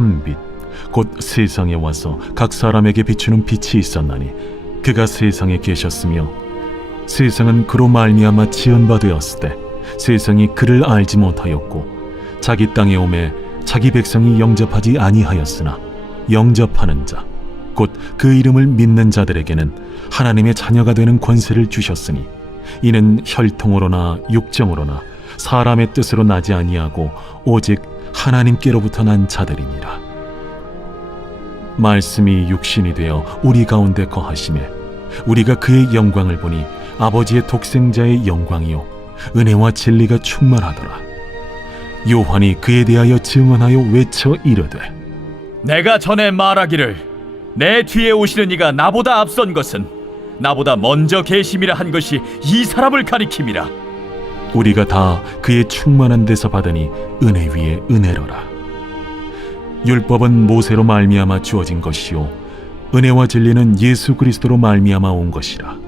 참 빛 곧 세상에 와서 각 사람에게 비추는 빛이 있었나니 그가 세상에 계셨으며 세상은 그로 말미암아 지은 바 되었으되 세상이 그를 알지 못하였고 자기 땅에 오매 자기 백성이 영접하지 아니하였으나 영접하는 자 곧 그 이름을 믿는 자들에게는 하나님의 자녀가 되는 권세를 주셨으니 이는 혈통으로나 육정으로나 사람의 뜻으로 나지 아니하고 오직 하나님께로부터 난 자들이니라. 말씀이 육신이 되어 우리 가운데 거하시매 우리가 그의 영광을 보니 아버지의 독생자의 영광이요 은혜와 진리가 충만하더라. 요한이 그에 대하여 증언하여 외쳐 이르되 내가 전에 말하기를 내 뒤에 오시는 이가 나보다 앞선 것은 나보다 먼저 계심이라 한 것이 이 사람을 가리킴이라. 우리가 다 그의 충만한 데서 받으니 은혜 위에 은혜로라. 율법은 모세로 말미암아 주어진 것이요 은혜와 진리는 예수 그리스도로 말미암아 온 것이라.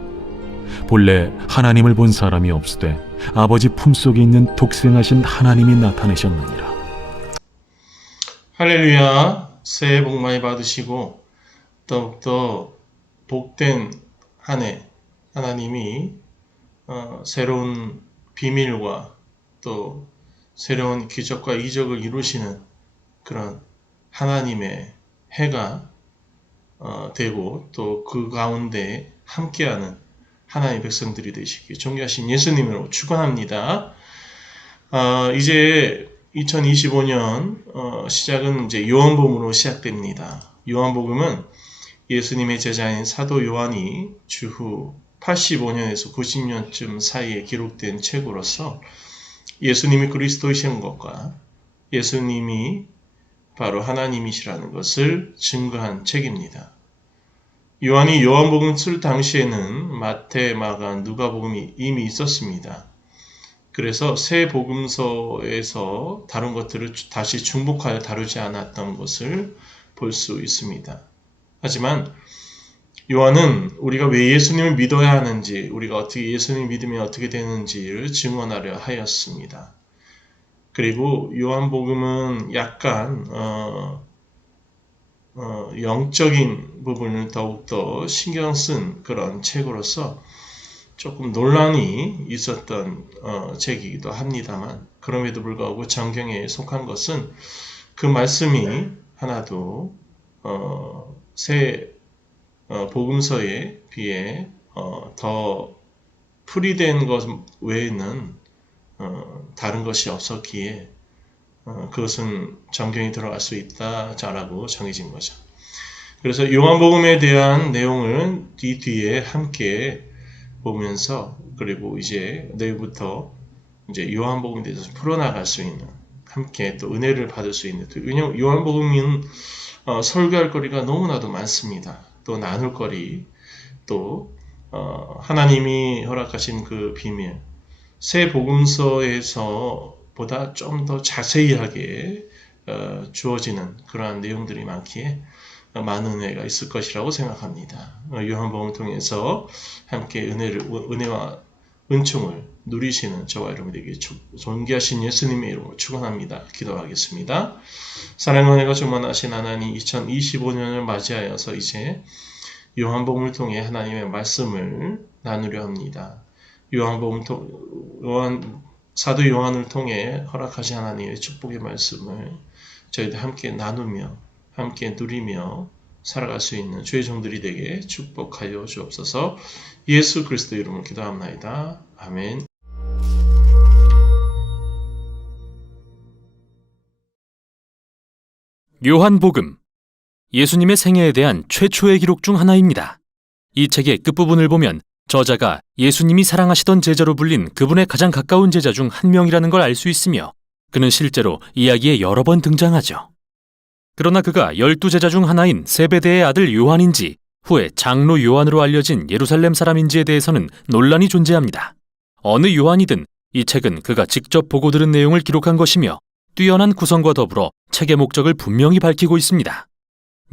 본래 하나님을 본 사람이 없으되 아버지 품속에 있는 독생하신 하나님이 나타내셨느니라. 할렐루야. 새해 복 많이 받으시고 더욱더 복된 한 해 하나님이 새로운 비밀과 또 새로운 기적과 이적을 이루시는 그런 하나님의 해가 되고 또 그 가운데 함께하는 하나님의 백성들이 되시기 존귀하신 예수님으로 축원합니다. 이제 2025년 시작은 이제 요한복음으로 시작됩니다. 요한복음은 예수님의 제자인 사도 요한이 주후 85년에서 90년쯤 사이에 기록된 책으로서 예수님이 그리스도이신 것과 예수님이 바로 하나님이시라는 것을 증거한 책입니다. 요한이 요한복음 쓸 당시에는 마태, 마가, 누가복음이 이미 있었습니다. 그래서 새 복음서에서 다른 것들을 다시 중복하여 다루지 않았던 것을 볼 수 있습니다. 하지만 요한은 우리가 왜 예수님을 믿어야 하는지, 우리가 어떻게 예수님을 믿으면 어떻게 되는지를 증언하려 하였습니다. 그리고 요한복음은 약간 영적인 부분을 더욱더 신경 쓴 그런 책으로서 조금 논란이 있었던 책이기도 합니다만 그럼에도 불구하고 정경에 속한 것은 그 말씀이 하나도 새 복음서에 비해 더 풀이된 것 외에는 다른 것이 없었기에 그것은 정경이 들어갈 수 있다라고 정해진 거죠. 그래서 요한복음에 대한 내용을 이 뒤에 함께 보면서 그리고 이제 내일부터 이제 요한복음에 대해서 풀어나갈 수 있는 함께 또 은혜를 받을 수 있는 왜냐하면 요한복음은 설교할 거리가 너무나도 많습니다. 또 나눌 거리 또 하나님이 허락하신 그 비밀 새 복음서에서 보다 좀 더 자세히하게 주어지는 그러한 내용들이 많기에 많은 은혜가 있을 것이라고 생각합니다. 요한복음을 통해서 함께 은혜와 은총을 누리시는 저와 여러분이 되게 존귀하신 예수님의 이름으로 축원합니다. 기도하겠습니다. 사랑과 은혜가 충만하신 하나님 2025년을 맞이하여서 이제 요한복음을 통해 하나님의 말씀을 나누려 합니다. 사도 요한을 통해 허락하신 하나님의 축복의 말씀을 저희들 함께 나누며 함께 누리며 살아갈 수 있는 주의 종들이 되게 축복하여 주옵소서. 예수 그리스도 이름으로 기도합나이다. 아멘. 요한복음, 예수님의 생애에 대한 최초의 기록 중 하나입니다. 이 책의 끝부분을 보면 저자가 예수님이 사랑하시던 제자로 불린 그분의 가장 가까운 제자 중 한 명이라는 걸 알 수 있으며 그는 실제로 이야기에 여러 번 등장하죠. 그러나 그가 12제자 중 하나인 세베대의 아들 요한인지 후에 장로 요한으로 알려진 예루살렘 사람인지에 대해서는 논란이 존재합니다. 어느 요한이든 이 책은 그가 직접 보고 들은 내용을 기록한 것이며 뛰어난 구성과 더불어 책의 목적을 분명히 밝히고 있습니다.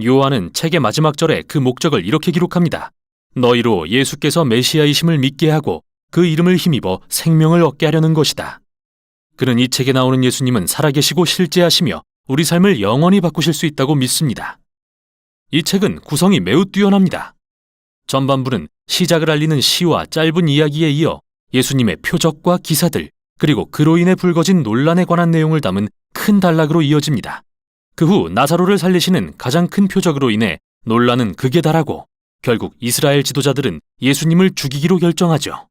요한은 책의 마지막 절에 그 목적을 이렇게 기록합니다. 너희로 예수께서 메시아이심을 믿게 하고 그 이름을 힘입어 생명을 얻게 하려는 것이다. 그는 이 책에 나오는 예수님은 살아계시고 실제하시며 우리 삶을 영원히 바꾸실 수 있다고 믿습니다. 이 책은 구성이 매우 뛰어납니다. 전반부는 시작을 알리는 시와 짧은 이야기에 이어 예수님의 표적과 기사들, 그리고 그로 인해 불거진 논란에 관한 내용을 담은 큰 단락으로 이어집니다. 그 후 나사로를 살리시는 가장 큰 표적으로 인해 논란은 극에 달하고 결국 이스라엘 지도자들은 예수님을 죽이기로 결정하죠.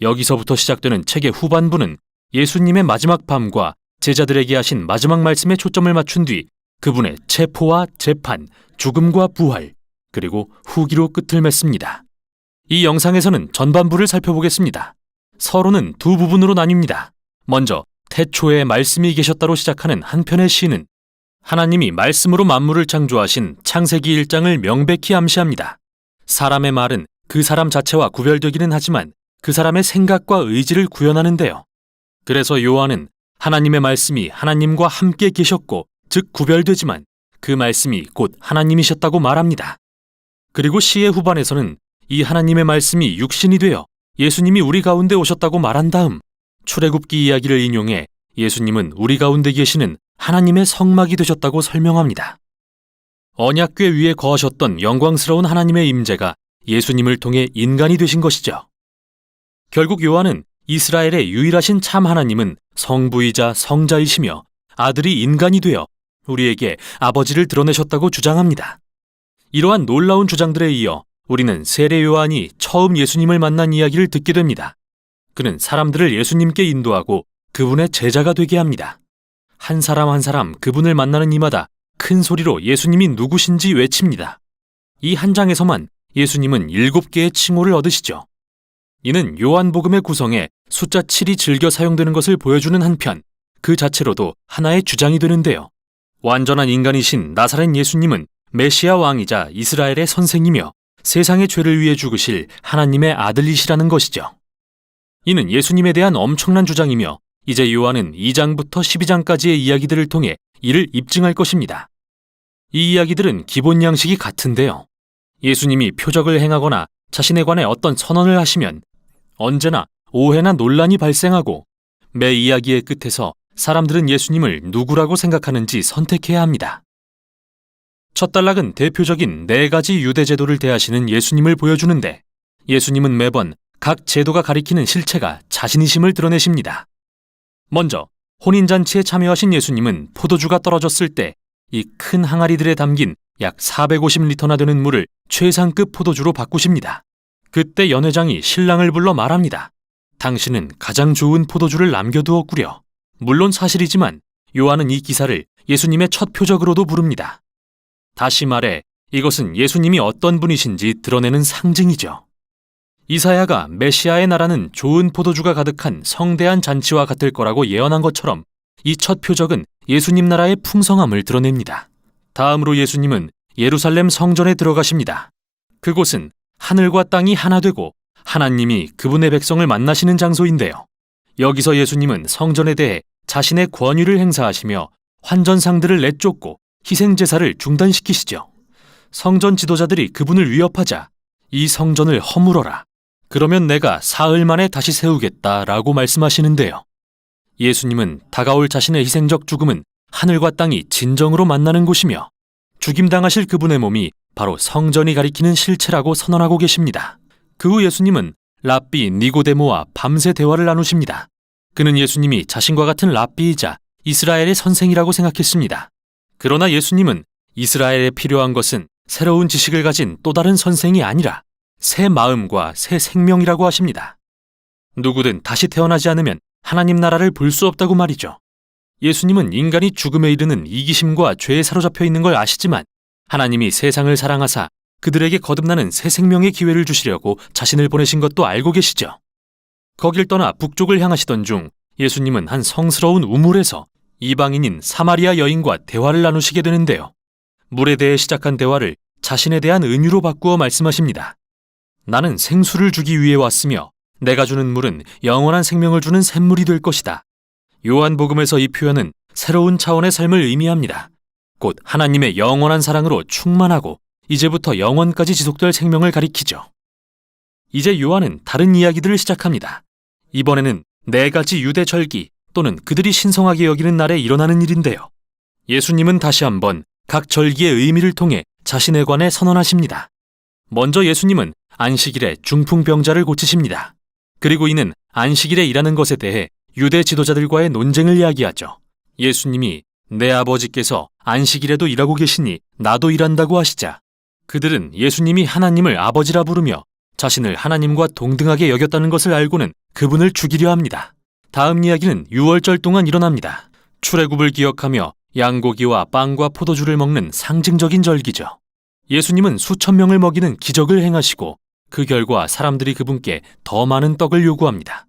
여기서부터 시작되는 책의 후반부는 예수님의 마지막 밤과 제자들에게 하신 마지막 말씀에 초점을 맞춘 뒤 그분의 체포와 재판, 죽음과 부활, 그리고 후기로 끝을 맺습니다. 이 영상에서는 전반부를 살펴보겠습니다. 서론은 두 부분으로 나뉩니다. 먼저 태초에 말씀이 계셨다로 시작하는 한 편의 시는 하나님이 말씀으로 만물을 창조하신 창세기 1장을 명백히 암시합니다. 사람의 말은 그 사람 자체와 구별되기는 하지만 그 사람의 생각과 의지를 구현하는데요. 그래서 요한은 하나님의 말씀이 하나님과 함께 계셨고, 즉 구별되지만 그 말씀이 곧 하나님이셨다고 말합니다. 그리고 시의 후반에서는 이 하나님의 말씀이 육신이 되어 예수님이 우리 가운데 오셨다고 말한 다음 출애굽기 이야기를 인용해 예수님은 우리 가운데 계시는 하나님의 성막이 되셨다고 설명합니다. 언약궤 위에 거하셨던 영광스러운 하나님의 임재가 예수님을 통해 인간이 되신 것이죠. 결국 요한은 이스라엘의 유일하신 참 하나님은 성부이자 성자이시며 아들이 인간이 되어 우리에게 아버지를 드러내셨다고 주장합니다. 이러한 놀라운 주장들에 이어 우리는 세례 요한이 처음 예수님을 만난 이야기를 듣게 됩니다. 그는 사람들을 예수님께 인도하고 그분의 제자가 되게 합니다. 한 사람 한 사람 그분을 만나는 이마다 큰 소리로 예수님이 누구신지 외칩니다. 이 한 장에서만 예수님은 7개의 칭호를 얻으시죠. 이는 요한복음의 구성에 숫자 7이 즐겨 사용되는 것을 보여주는 한편 그 자체로도 하나의 주장이 되는데요. 완전한 인간이신 나사렛 예수님은 메시아 왕이자 이스라엘의 선생이며 세상의 죄를 위해 죽으실 하나님의 아들이시라는 것이죠. 이는 예수님에 대한 엄청난 주장이며 이제 요한은 2장부터 12장까지의 이야기들을 통해 이를 입증할 것입니다. 이 이야기들은 기본 양식이 같은데요. 예수님이 표적을 행하거나 자신에 관해 어떤 선언을 하시면 언제나 오해나 논란이 발생하고 매 이야기의 끝에서 사람들은 예수님을 누구라고 생각하는지 선택해야 합니다. 첫 단락은 대표적인 4가지 유대 제도를 대하시는 예수님을 보여주는데 예수님은 매번 각 제도가 가리키는 실체가 자신이심을 드러내십니다. 먼저 혼인잔치에 참여하신 예수님은 포도주가 떨어졌을 때 이 큰 항아리들에 담긴 약 450리터나 되는 물을 최상급 포도주로 바꾸십니다. 그때 연회장이 신랑을 불러 말합니다. 당신은 가장 좋은 포도주를 남겨두었구려. 물론 사실이지만 요한은 이 기사를 예수님의 첫 표적으로도 부릅니다. 다시 말해 이것은 예수님이 어떤 분이신지 드러내는 상징이죠. 이사야가 메시아의 나라는 좋은 포도주가 가득한 성대한 잔치와 같을 거라고 예언한 것처럼 이 첫 표적은 예수님 나라의 풍성함을 드러냅니다. 다음으로 예수님은 예루살렘 성전에 들어가십니다. 그곳은 하늘과 땅이 하나 되고 하나님이 그분의 백성을 만나시는 장소인데요. 여기서 예수님은 성전에 대해 자신의 권위를 행사하시며 환전상들을 내쫓고 희생제사를 중단시키시죠. 성전 지도자들이 그분을 위협하자 이 성전을 허물어라. 그러면 내가 사흘 만에 다시 세우겠다라고 말씀하시는데요. 예수님은 다가올 자신의 희생적 죽음은 하늘과 땅이 진정으로 만나는 곳이며 죽임당하실 그분의 몸이 바로 성전이 가리키는 실체라고 선언하고 계십니다. 그 후 예수님은 랍비 니고데모와 밤새 대화를 나누십니다. 그는 예수님이 자신과 같은 랍비이자 이스라엘의 선생이라고 생각했습니다. 그러나 예수님은 이스라엘에 필요한 것은 새로운 지식을 가진 또 다른 선생이 아니라 새 마음과 새 생명이라고 하십니다. 누구든 다시 태어나지 않으면 하나님 나라를 볼 수 없다고 말이죠. 예수님은 인간이 죽음에 이르는 이기심과 죄에 사로잡혀 있는 걸 아시지만 하나님이 세상을 사랑하사 그들에게 거듭나는 새 생명의 기회를 주시려고 자신을 보내신 것도 알고 계시죠. 거길 떠나 북쪽을 향하시던 중 예수님은 한 성스러운 우물에서 이방인인 사마리아 여인과 대화를 나누시게 되는데요. 물에 대해 시작한 대화를 자신에 대한 은유로 바꾸어 말씀하십니다. 나는 생수를 주기 위해 왔으며 내가 주는 물은 영원한 생명을 주는 샘물이 될 것이다. 요한복음에서 이 표현은 새로운 차원의 삶을 의미합니다. 곧 하나님의 영원한 사랑으로 충만하고 이제부터 영원까지 지속될 생명을 가리키죠. 이제 요한은 다른 이야기들을 시작합니다. 이번에는 4가지 유대 절기 또는 그들이 신성하게 여기는 날에 일어나는 일인데요. 예수님은 다시 한번 각 절기의 의미를 통해 자신에 관해 선언하십니다. 먼저 예수님은 안식일에 중풍병자를 고치십니다. 그리고 이는 안식일에 일하는 것에 대해 유대 지도자들과의 논쟁을 이야기하죠. 예수님이 내 아버지께서 안식일에도 일하고 계시니 나도 일한다고 하시자 그들은 예수님이 하나님을 아버지라 부르며 자신을 하나님과 동등하게 여겼다는 것을 알고는 그분을 죽이려 합니다. 다음 이야기는 유월절 동안 일어납니다. 출애굽을 기억하며 양고기와 빵과 포도주를 먹는 상징적인 절기죠. 예수님은 수천 명을 먹이는 기적을 행하시고 그 결과 사람들이 그분께 더 많은 떡을 요구합니다.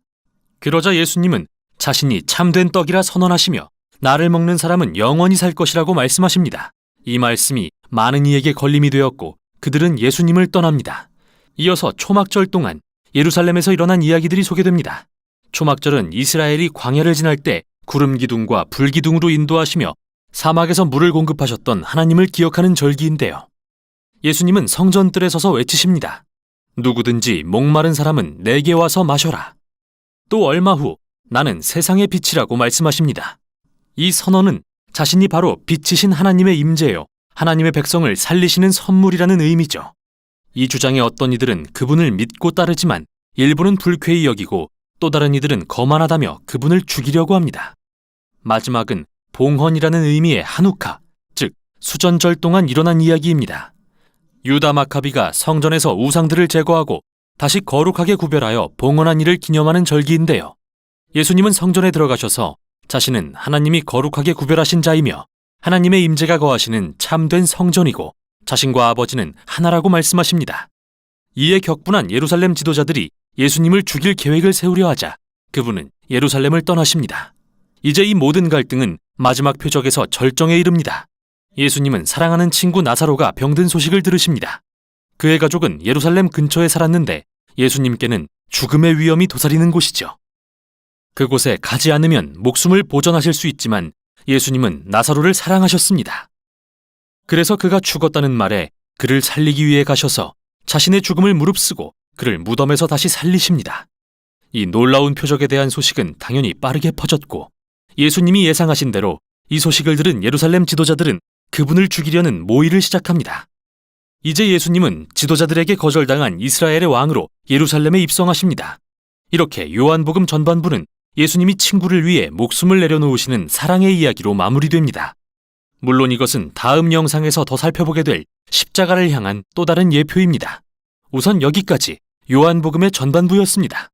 그러자 예수님은 자신이 참된 떡이라 선언하시며 나를 먹는 사람은 영원히 살 것이라고 말씀하십니다. 이 말씀이 많은 이에게 걸림이 되었고 그들은 예수님을 떠납니다. 이어서 초막절 동안 예루살렘에서 일어난 이야기들이 소개됩니다. 초막절은 이스라엘이 광야를 지날 때 구름 기둥과 불 기둥으로 인도하시며 사막에서 물을 공급하셨던 하나님을 기억하는 절기인데요. 예수님은 성전뜰에 서서 외치십니다. 누구든지 목마른 사람은 내게 와서 마셔라. 또 얼마 후 나는 세상의 빛이라고 말씀하십니다. 이 선언은 자신이 바로 빛이신 하나님의 임재요 하나님의 백성을 살리시는 선물이라는 의미죠. 이 주장의 어떤 이들은 그분을 믿고 따르지만 일부는 불쾌히 여기고 또 다른 이들은 거만하다며 그분을 죽이려고 합니다. 마지막은 봉헌이라는 의미의 한우카, 즉 수전절 동안 일어난 이야기입니다. 유다 마카비가 성전에서 우상들을 제거하고 다시 거룩하게 구별하여 봉헌한 일을 기념하는 절기인데요. 예수님은 성전에 들어가셔서 자신은 하나님이 거룩하게 구별하신 자이며 하나님의 임재가 거하시는 참된 성전이고 자신과 아버지는 하나라고 말씀하십니다. 이에 격분한 예루살렘 지도자들이 예수님을 죽일 계획을 세우려 하자 그분은 예루살렘을 떠나십니다. 이제 이 모든 갈등은 마지막 표적에서 절정에 이릅니다. 예수님은 사랑하는 친구 나사로가 병든 소식을 들으십니다. 그의 가족은 예루살렘 근처에 살았는데 예수님께는 죽음의 위험이 도사리는 곳이죠. 그곳에 가지 않으면 목숨을 보존하실 수 있지만 예수님은 나사로를 사랑하셨습니다. 그래서 그가 죽었다는 말에 그를 살리기 위해 가셔서 자신의 죽음을 무릅쓰고 그를 무덤에서 다시 살리십니다. 이 놀라운 표적에 대한 소식은 당연히 빠르게 퍼졌고 예수님이 예상하신 대로 이 소식을 들은 예루살렘 지도자들은 그분을 죽이려는 모의를 시작합니다. 이제 예수님은 지도자들에게 거절당한 이스라엘의 왕으로 예루살렘에 입성하십니다. 이렇게 요한복음 전반부는 예수님이 친구를 위해 목숨을 내려놓으시는 사랑의 이야기로 마무리됩니다. 물론 이것은 다음 영상에서 더 살펴보게 될 십자가를 향한 또 다른 예표입니다. 우선 여기까지 요한복음의 전반부였습니다.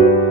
주옵소서.